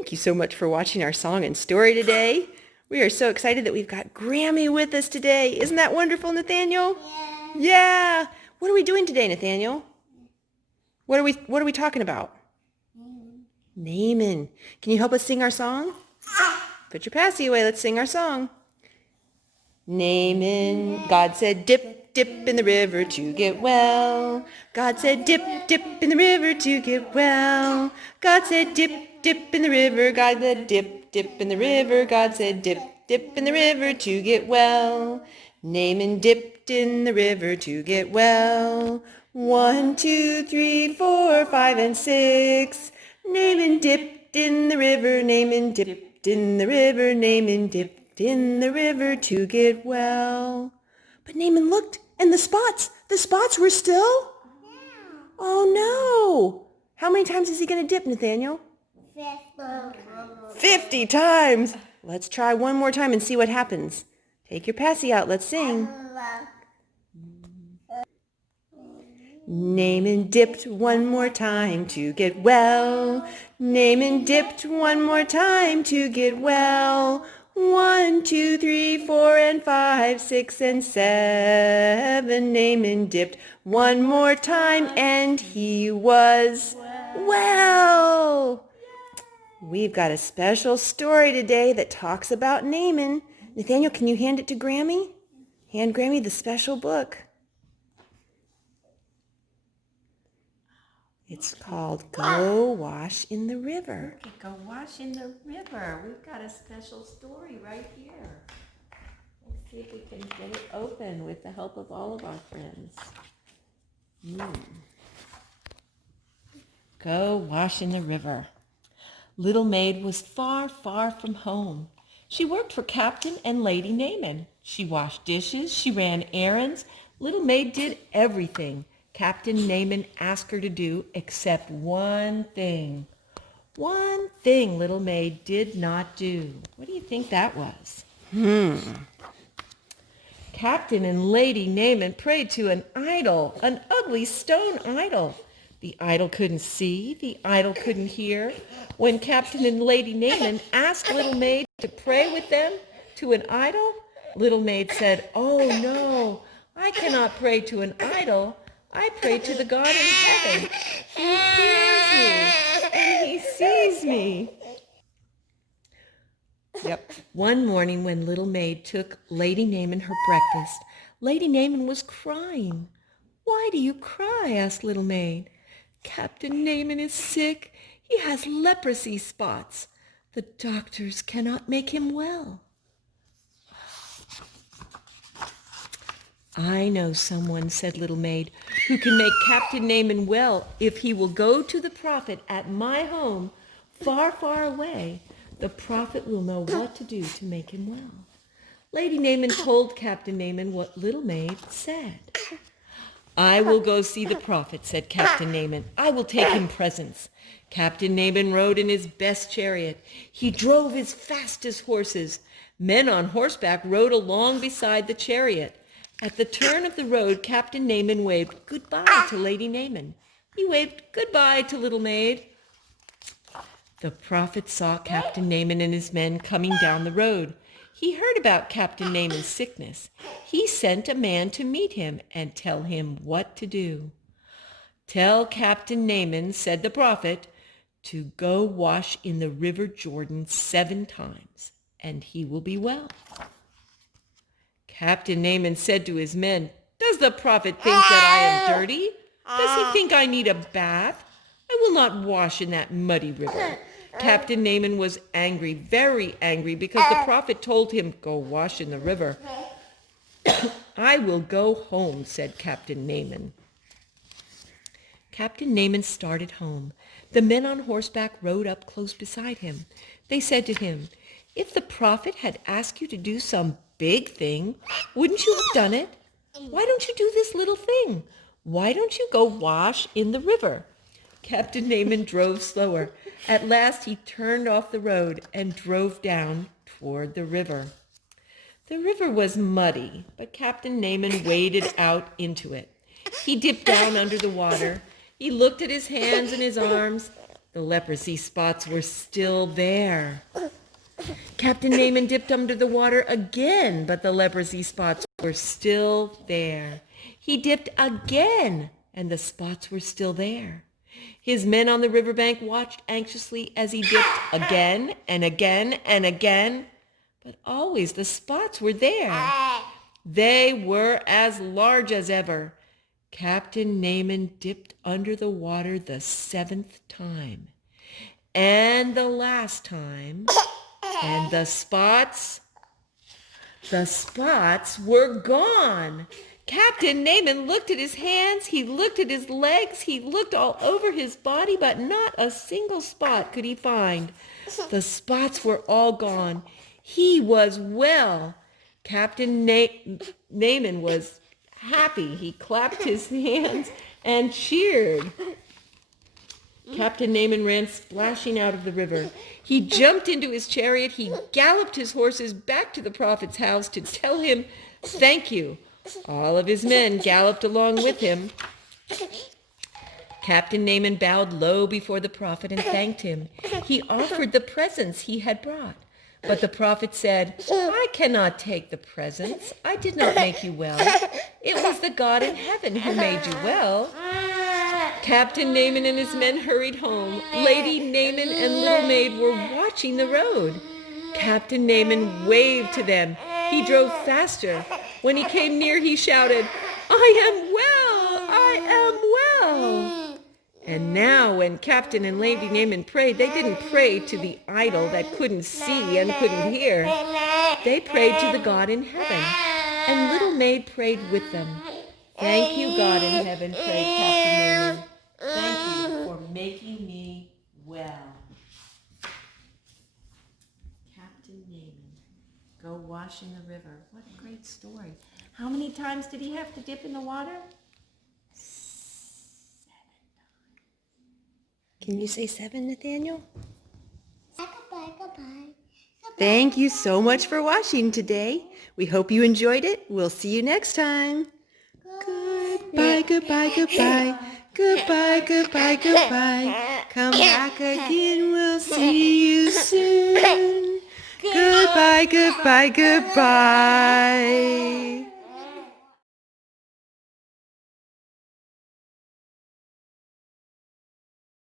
Thank you so much for watching our song and story today. We are so excited that we've got Grammy with us today. Isn't that wonderful, Nathaniel? Yeah. Yeah. What are we doing today, Nathaniel? What are we talking about? Naaman. Can you help us sing our song? Put your passy away. Let's sing our song. Naaman, God said, dip, dip in the river to get well. God said, dip, dip in the river to get well. God said, dip, dip in the river. God said, dip, dip in the river. God said, dip, dip in the river to get well. Naaman dipped in the river to get well. 1, 2, 3, 4, 5, and 6. Naaman dipped in the river. Naaman dipped in the river. Naaman dipped in the river to get well. But Naaman looked, and the spots were still? Oh no! How many times is he going to dip, Nathaniel? 50 times! Let's try one more time and see what happens. Take your passy out, let's sing. Naaman dipped one more time to get well. Naaman dipped one more time to get well. 1, 2, 3, 4, and 5, 6, and 7. Naaman dipped one more time and he was well. We've got a special story today that talks about Naaman. Nathaniel, can you hand it to Grammy? Hand Grammy the special book. It's called Go Wash in the River. Okay, go wash in the river. We've got a special story right here. Let's see if we can get it open with the help of all of our friends. Go wash in the river. Little Maid was far, far from home. She worked for Captain and Lady Naaman. She washed dishes. She ran errands. Little Maid did everything Captain Naaman asked her to do except one thing. One thing Little Maid did not do. What do you think that was? Captain and Lady Naaman prayed to an idol, an ugly stone idol. The idol couldn't see, the idol couldn't hear. When Captain and Lady Naaman asked Little Maid to pray with them to an idol, Little Maid said, "Oh no, I cannot pray to an idol. I pray to the God in heaven. He hears me and he sees me." One morning when Little Maid took Lady Naaman her breakfast, Lady Naaman was crying. "Why do you cry?" asked Little Maid. "Captain Naaman is sick. He has leprosy spots. The doctors cannot make him well." "I know someone," said Little Maid, "who can make Captain Naaman well if he will go to the prophet at my home, far, far away. The prophet will know what to do to make him well." Lady Naaman told Captain Naaman what Little Maid said. "I will go see the prophet," said Captain Naaman. "I will take him presents." Captain Naaman rode in his best chariot. He drove his fastest horses. Men on horseback rode along beside the chariot. At the turn of the road, Captain Naaman waved goodbye to Lady Naaman. He waved goodbye to Little Maid. The prophet saw Captain Naaman and his men coming down the road. He heard about Captain Naaman's sickness. He sent a man to meet him and tell him what to do. "Tell Captain Naaman," said the prophet, "to go wash in the river Jordan 7 times, and he will be well." Captain Naaman said to his men, "Does the prophet think that I am dirty? Does he think I need a bath? I will not wash in that muddy river." Captain Naaman was angry, very angry, because the prophet told him, "Go wash in the river." "I will go home," said Captain Naaman. Captain Naaman started home. The men on horseback rode up close beside him. They said to him, "If the prophet had asked you to do some big thing, wouldn't you have done it? Why don't you do this little thing? Why don't you go wash in the river?" Captain Naaman drove slower. At last he turned off the road and drove down toward the river. The river was muddy, but Captain Naaman waded out into it. He dipped down under the water. He looked at his hands and his arms. The leprosy spots were still there. Captain Naaman dipped under the water again, but the leprosy spots were still there. He dipped again, and the spots were still there. His men on the riverbank watched anxiously as he dipped again and again and again, but always the spots were there. They were as large as ever. Captain Naaman dipped under the water the 7th time, and the last time, and the spots were gone. Captain Naaman looked at his hands, he looked at his legs, he looked all over his body, but not a single spot could he find. The spots were all gone. He was well. Captain Naaman was happy. He clapped his hands and cheered. Captain Naaman ran splashing out of the river. He jumped into his chariot. He galloped his horses back to the prophet's house to tell him thank you. All of his men galloped along with him. Captain Naaman bowed low before the prophet and thanked him. He offered the presents he had brought. But the prophet said, I cannot take the presents. I did not make you well. It was the God in heaven who made you well. Captain Naaman and his men hurried home. Lady Naaman and little maid were watching the road. Captain Naaman waved to them. He drove faster. When he came near, he shouted, I am well! I am well! And now when Captain and Lady Naaman prayed, they didn't pray to the idol that couldn't see and couldn't hear. They prayed to the God in heaven. And little maid prayed with them. Thank you, God in heaven, prayed Captain Naaman. Thank you for making me well. Captain Naaman, go wash in the river. What a great story. How many times did he have to dip in the water? 7 times. Can you say 7, Nathaniel? Goodbye. Thank you so much for watching today. We hope you enjoyed it. We'll see you next time. Goodbye, goodbye, goodbye. Goodbye, goodbye, goodbye. Come back again, we'll see you soon. Goodbye, goodbye, goodbye.